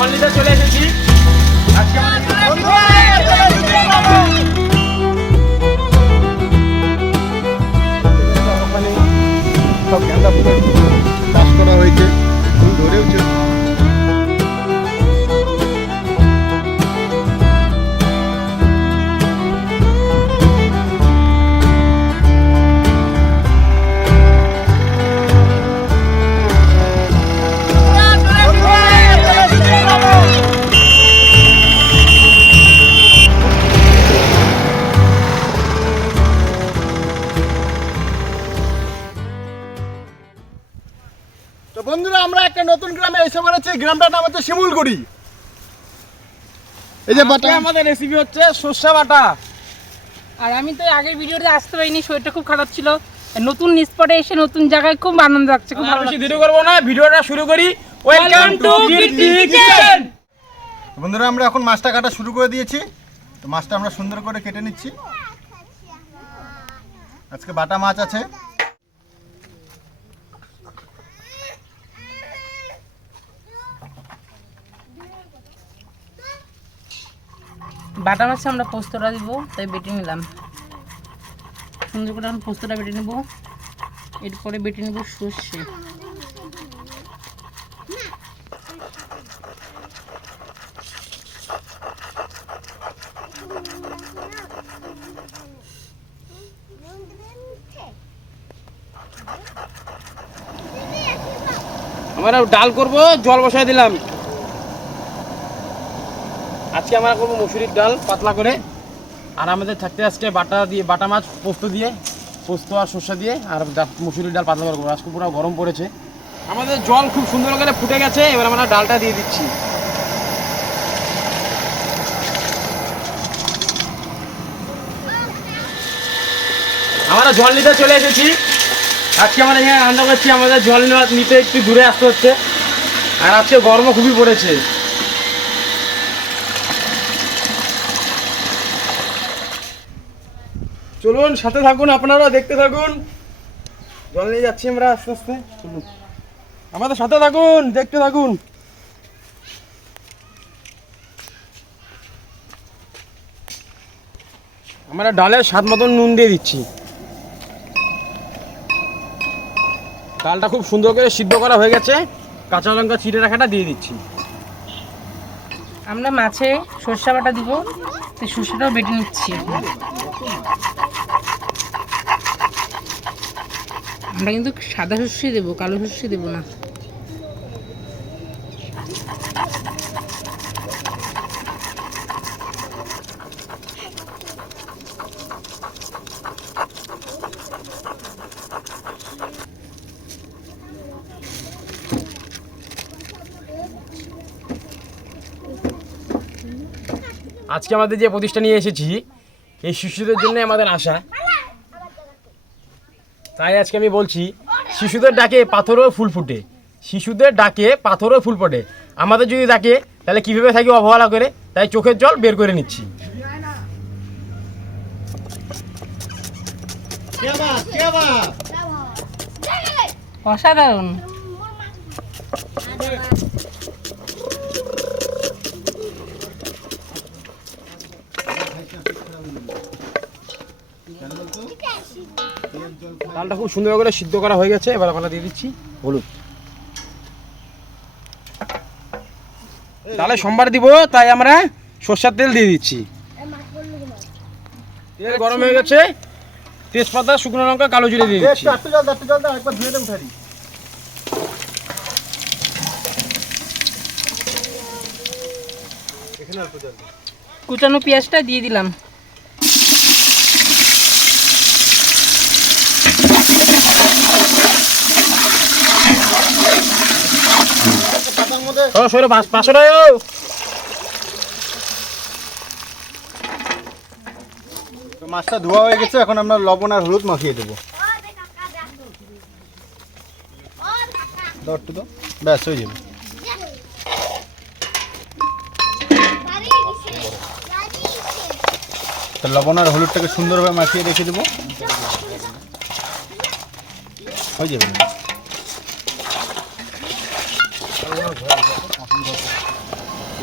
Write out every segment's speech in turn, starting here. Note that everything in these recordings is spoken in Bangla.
জল নিতে চলে এসেছি। আজকে সব গাঁদা ফুলের চাষ করা হয়েছে, ফুল ধরেওছে। তো বন্ধুরা, আমরা একটা নতুন গ্রামে এসে পড়েছি। গ্রামটার নাম হচ্ছে শিমুলগুড়ি। এই যে বাটা, আমাদের রেসিপি হচ্ছে সর্ষে বাটা। আর আমি তো আগের ভিডিওতে আসতে পারিনি, শরীরটা খুব খারাপ ছিল। নতুন স্পটে এসে নতুন জায়গায় খুব আনন্দ লাগছে, খুব ভালো বেশি লাগছে। দেরি করব না, ভিডিওটা শুরু করি। Welcome to Kirti kitchen. বন্ধুরা, আমরা এখন মাছটা কাটা শুরু করে দিয়েছি। তো মাছটা আমরা সুন্দর করে কেটে নিচ্ছি। আজকে বাটা মাছ আছে। বাটা মাছে আমরা পোস্তটা দিব, তাই বেটে নিলাম। সুন্দর করে আমি পোস্তটা বেটে নেব। এরপরে বেটে নেব সর্ষে। আমরা ডাল করব, জল বসায় দিলাম। আজকে আমরা করবো মসুরির ডাল পাতলা করে। আর আমাদের থাকতে আজকে বাটা মাছ পোস্ত আর সর্ষে দিয়ে, আর মসুরির ডাল পাতলা করবো। আজকে পুরো গরম পড়েছে। আমাদের জল খুব সুন্দর করে ফুটে গেছে। এবার আমরা ডালটা দিয়ে দিচ্ছি। আমরা জল নিতে চলে এসেছি। আজকে আমরা এখানে রান্না করছি। আমাদের জল নিতে একটু দূরে আসতে হচ্ছে। আর আজকে গরমও খুবই পড়েছে। চলুন, সাথে থাকুন, আপনারা দেখতে থাকুন। জল নিয়ে যাচ্ছি আমরা আস্তে আস্তে। চলুন, আমাদের সাথে থাকুন, দেখতে থাকুন। আমরা ডালের স্বাদ মতন নুন দিয়ে দিচ্ছি। ডালটা খুব সুন্দর করে সিদ্ধ করা হয়ে গেছে। কাঁচা লঙ্কা চিড়ে রাখাটা দিয়ে দিচ্ছি। আমরা মাছে সর্ষে বাটা দিব, তো সর্ষেটাও বেটে নিচ্ছি। আমরা কিন্তু সাদা সর্ষে দেবো, কালো সর্ষে দেবো না। আজকে আমাদের যে প্রতিষ্ঠান নিয়ে এসেছি, এই শিশুদের জন্য আমাদের আশা। তাই আজকে আমি বলছি, শিশুদের ডাকে পাথরেও ফুল ফুটে। শিশুদের ডাকে পাথরেও ফুল ফোটে। আমাদের যদি ডাকে, তাহলে কীভাবে থাকি অবহেলা করে। তাই চোখের জল বের করে নিচ্ছি। অসাধারণ। ডালটা খুব সুন্দর করে সিদ্ধ করা হয়ে গেছে। এবার আমরা দিয়ে দিচ্ছি হলুদ। ডালে সোমবার দিব, তাই আমরা সরষের তেল দিয়ে দিচ্ছি। তেল গরম হয়ে গেছে। তেজপাতা, শুকনো লঙ্কা, কালো জিরে দিয়ে দিচ্ছি। একবার ধুয়ে দেবো থারি। কুচানো পেঁয়াজটা দিয়ে দিলাম। মাছটা ধোয়া হয়ে গেছে। এখন আমরা লবণ আর হলুদ মাখিয়ে দেবো। ব্যাস হয়ে যাবে। লবণ আর হলুদটাকে সুন্দরভাবে মাখিয়ে রেখে দেবো। হয়ে যাবে।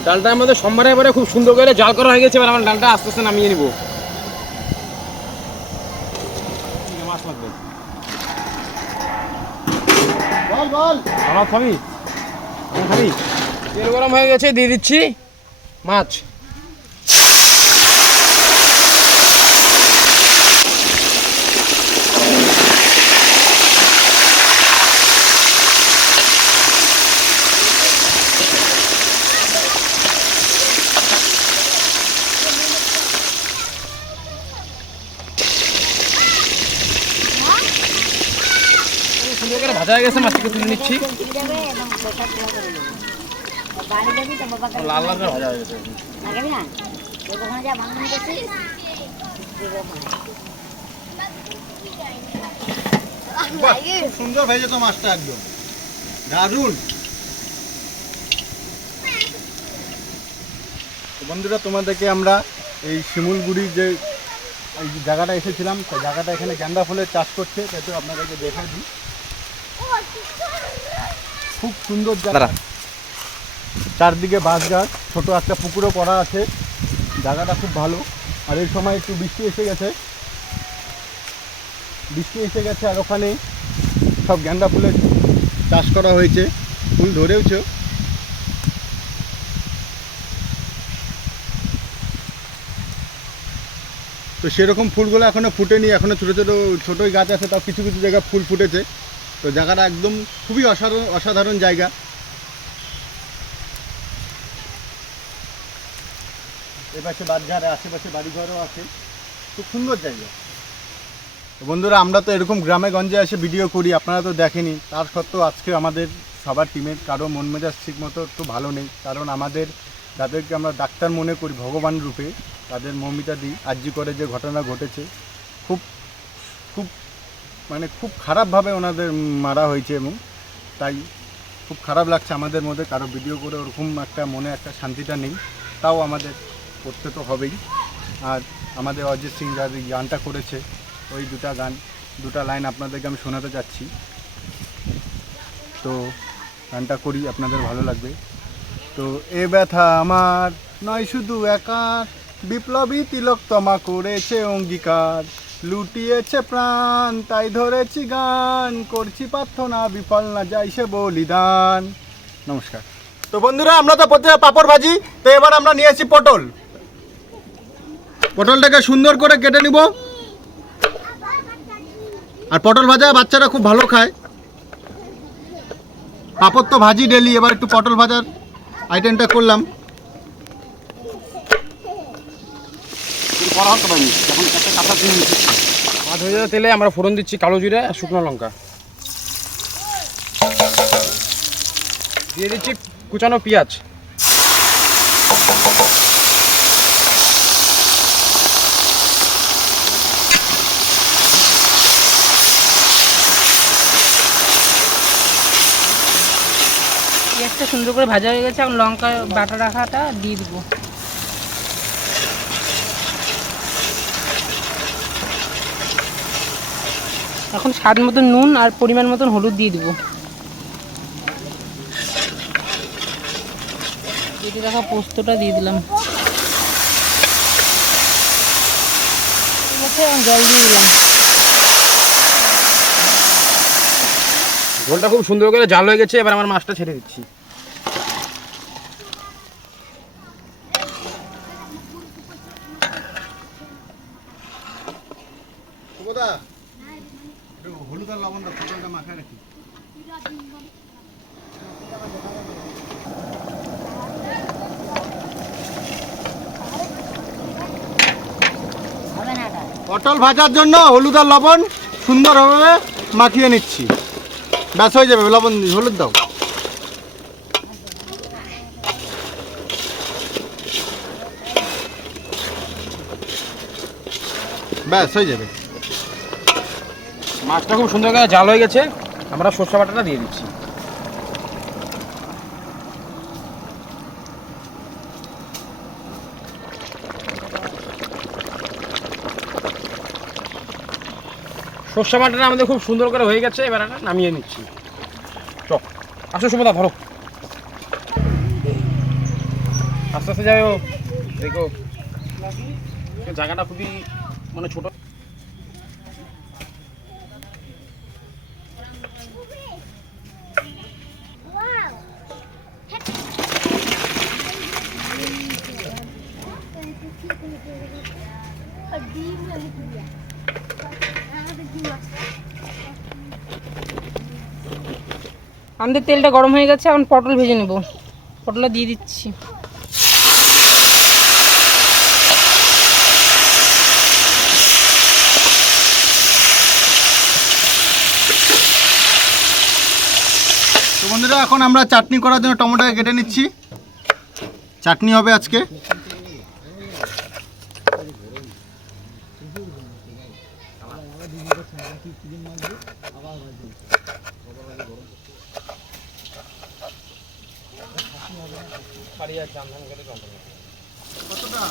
ডালটা আমাদের সোমবারে এবারে খুব সুন্দর করে জাল করা হয়ে গেছে। এবার আমরা ডালটা আস্তে আস্তে নামিয়ে নিব। মাছ লাগবে, খাবি খাবি। তেল গরম হয়ে গেছে, দিয়ে দিচ্ছি মাছ। সুন্দর করে ভাজা হয়ে গেছে, মাছটাকে তুলে নিচ্ছি। লাল লাল করে ভাজা হয়ে গেছে। সুন্দর ভেজে তো মাছটা একদম দারুণ। বন্ধুরা, তোমাদেরকে আমরা এই শিমুলগুড়ির যে এই জায়গাটা এসেছিলাম, সেই জায়গাটা এখানে গাঁদা ফুলের চাষ করছে, তাই তো আপনাদেরকে দেখা দিই। খুব সুন্দর জায়গা, চারদিকে বাঁশ গাছ, ছোটো একটা পুকুরও করা আছে। জায়গাটা খুব ভালো। আর এই সময় একটু বৃষ্টি এসে গেছে, আর ওখানে সব গাঁদা ফুলের চাষ করা হয়েছে, ফুল ধরেওছে। তো সেরকম ফুলগুলো এখনও ফুটেনি, এখনও ছোটোই গাছ আছে, তাও কিছু কিছু জায়গায় ফুল ফুটেছে। তো জায়গাটা একদম খুবই অসাধারণ জায়গা। এপাশে বাজার, আশেপাশে বাড়িঘরও আছে, খুব সুন্দর জায়গা। তো বন্ধুরা, আমরা তো এরকম গ্রামে গঞ্জে এসে ভিডিও করি, আপনারা তো দেখেনি। তার সত্ত্বেও আজকে আমাদের সবার টিমের কারো মন মেজাজ ঠিক মতো একটু ভালো নেই, কারণ আমাদের যাদেরকে আমরা ডাক্তার মনে করি ভগবান রূপে, তাদের মৌমিতা দিই আরজি করে যে ঘটনা ঘটেছে, খুব খুব মানে খুব খারাপভাবে ওনাদের মারা হয়েছে। এবং তাই খুব খারাপ লাগছে আমাদের মধ্যে, কারো ভিডিও করে ওরকম একটা মনে একটা শান্তিটা নেই। তাও আমাদের করতে তো হবেই। আর আমাদের অরিজিৎ সিং যা গানটা করেছে, ওই দুটা লাইন আপনাদেরকে আমি শোনাতে যাচ্ছি। তো গানটা করি, আপনাদের ভালো লাগবে। তো এ ব্যথা আমার নয় শুধু একার, বিপ্লবী তিলোত্তমা করেছে অঙ্গীকার, লুটিয়েছে প্রাণ তাই ধরেছি গান, করছি প্রার্থনা বিফল না যায় সে বলিদান। নমস্কার। তো বন্ধুরা, আমরা তো প্রত্যেকে পাঁপড় ভাজি, তো এবার আমরা নিয়েছি পটলটাকে সুন্দর করে কেটে নিব। আর পটল ভাজা বাচ্চারা খুব ভালো খায়। পাঁপড় তো ভাজি ডেলি, এবার একটু পটল ভাজার আইটেমটা করলাম। মাছ হয়ে যাওয়া তেলে আমরা ফোড়ন দিচ্ছি কালো জিরে আর শুকনো লঙ্কা, দিয়ে দিচ্ছি কুচানো পেঁয়াজ, পেঁয়াজটা সুন্দর করে ভাজা হয়ে গেছে। এখন লঙ্কা বাটা রাখাটা দিয়ে দিব। এখন স্বাদ মতন নুন আর পরিমাণ মতন হলুদ দিয়ে দিব। কেটে রাখা পোস্তটা দিয়ে দিলাম, জল দিয়ে দিলাম। ঝোলটা খুব সুন্দর করে জাল হয়ে গেছে। এবার আমার মাছটা ছেড়ে দিচ্ছি। হলুদ আর লবণ ফোড়নটা মাখায় রাখি। পটল ভাজার জন্য হলুদ আর লবণ সুন্দরভাবে মাখিয়ে নিচ্ছি। ব্যাস হয়ে যাবে। লবণ হলুদ দাও। ব্যাস হয়ে যাবে। মাছটা খুব সুন্দর করে জাল হয়ে গেছে। আমরা সরষে বাটাটা দিয়ে দিচ্ছি। সরষে বাটাটা আমাদের খুব সুন্দর করে হয়ে গেছে। এবার এটা নামিয়ে নিচ্ছি। চক আসো সুমদা, ধরো। আস্তে আস্তে যাও, দেখো জায়গাটা খুবই মানে ছোট। আমাদের তেলটা গরম হয়ে গেছে, এখন পটল ভেজে নেব। পটলটা দিয়ে দিচ্ছি। তো বন্ধুরা এখন আমরা চাটনি করার জন্য টমেটোকে কেটে নিচ্ছি। চাটনি হবে আজকে।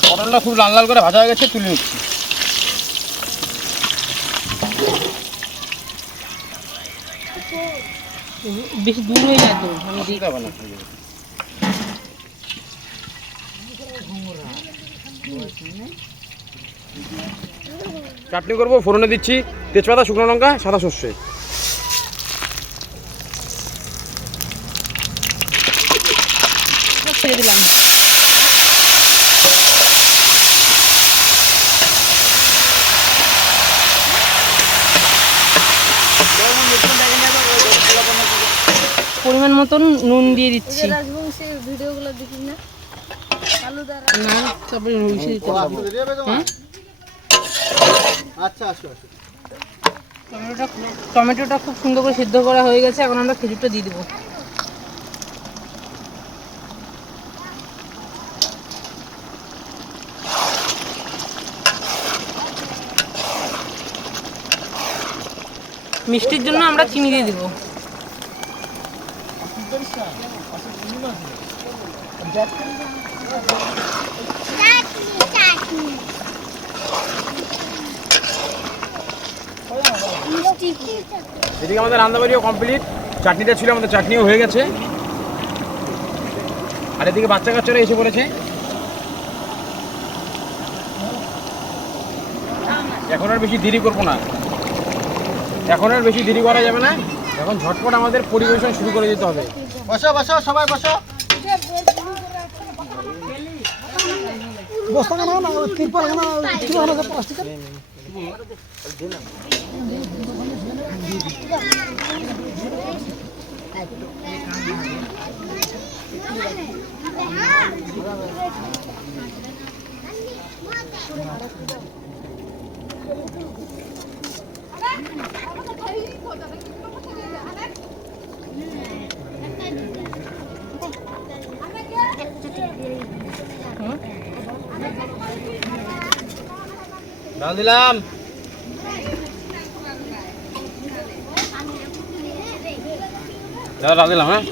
পটলটা খুব লাল লাল করে ভাজা হয়ে গেছে, তুলে নিচ্ছি। বেশি দূর হয়ে যায় তো, আমি দিই। দিতে হবে না। চাটনি করবো, ফোড়নে দিচ্ছি তেজপাতা, শুকনো লঙ্কা, সাদা সর্ষে। ছেড়ে দিলাম। পরিমাণ মতন নুন দিয়ে দিচ্ছি। না, তারপরে রইছে দিতে হবে। হ্যাঁ? আচ্ছা আসো আসো। টমেটোটা খুব সুন্দর করে সিদ্ধ করা হয়ে গেছে, এখন আমরা খেজুরটা দিয়ে দেবো। মিষ্টির জন্য আমরা চিনি দিয়ে দেবো। এদিকে আমাদের রান্নাবাড়িও কমপ্লিট, চাটনিটা ছিল, আমাদের চাটনিও হয়ে গেছে। আর এদিকে বাচ্চা কাচ্চারা এসে পড়েছে। এখন আর বেশি দেরি করবো না, এখন আর বেশি দেরি করা যাবে না। এখন ঝটপট আমাদের পরিবেশন শুরু করে দিতে হবে। বসো বসো সবাই বসো। ডাল দিলাম। ডাল দিলাম। হ্যাঁ,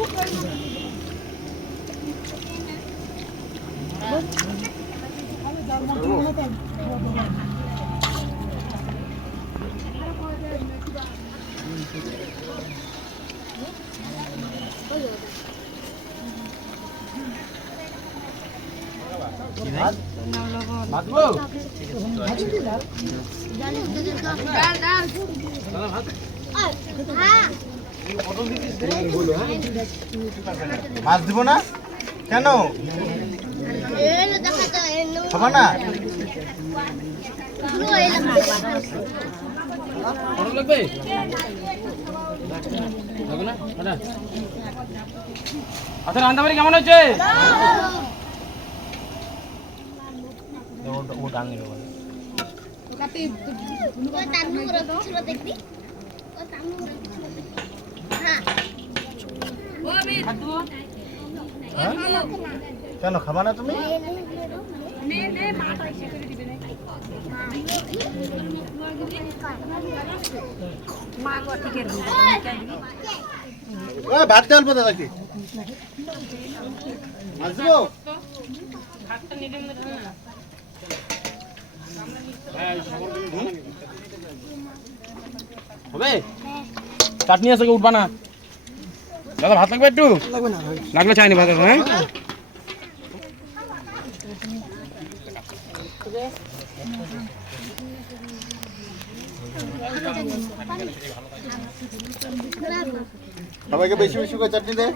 মাছ দিব না কেন? খাবা না? লাগবে আচ্ছা, রান্নাবাড়ি কেমন হচ্ছে? ও ডাল নেবে বলে। কেন খাবা না তুমি? ভাত চাল পাতা নাকি? আসবো হবে? চাটনি আছে, উঠবা না দাদা? ভাত লাগবে একটু? লাগলে চাইনি ভাত। হ্যাঁ, সবাইকে বেশি বেশি করে চাটনি দে।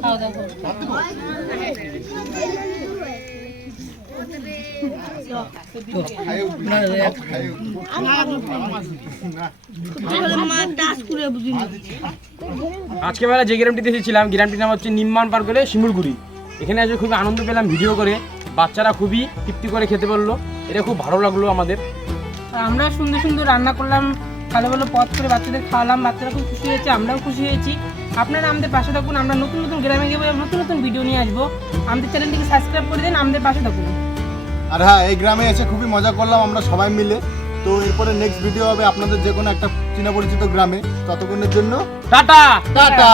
খাও দেখো আজকে বেলা যে গ্রামটিতে এসেছিলাম, গ্রামটির নাম হচ্ছে নিম্মান পার করে শিমুলগুড়ি। এখানে এসে খুবই আনন্দ পেলাম ভিডিও করে, বাচ্চারা খুবই তৃপ্তি করে খেতে পারলো, এটা খুব ভালো লাগলো আমাদের। আর আমরা সুন্দর সুন্দর রান্না করলাম, ভালো ভালো পথ করে বাচ্চাদের খাওয়ালাম, বাচ্চারা খুব খুশি হয়েছে, আমরাও খুশি হয়েছি। আপনারা আমাদের পাশে থাকুন, আমরা নতুন নতুন গ্রামে গিয়ে নতুন নতুন ভিডিও নিয়ে আসবো। আমাদের চ্যানেলটিকে সাবস্ক্রাইব করে দিন, আমাদের পাশে থাকুন। আর হ্যাঁ, এই গ্রামে এসে খুবই মজা করলাম আমরা সবাই মিলে। তো এরপরে নেক্সট ভিডিও হবে আপনাদের যে কোনো একটা চেনা পরিচিত গ্রামে। ততক্ষণের জন্য টাটা। টাটা।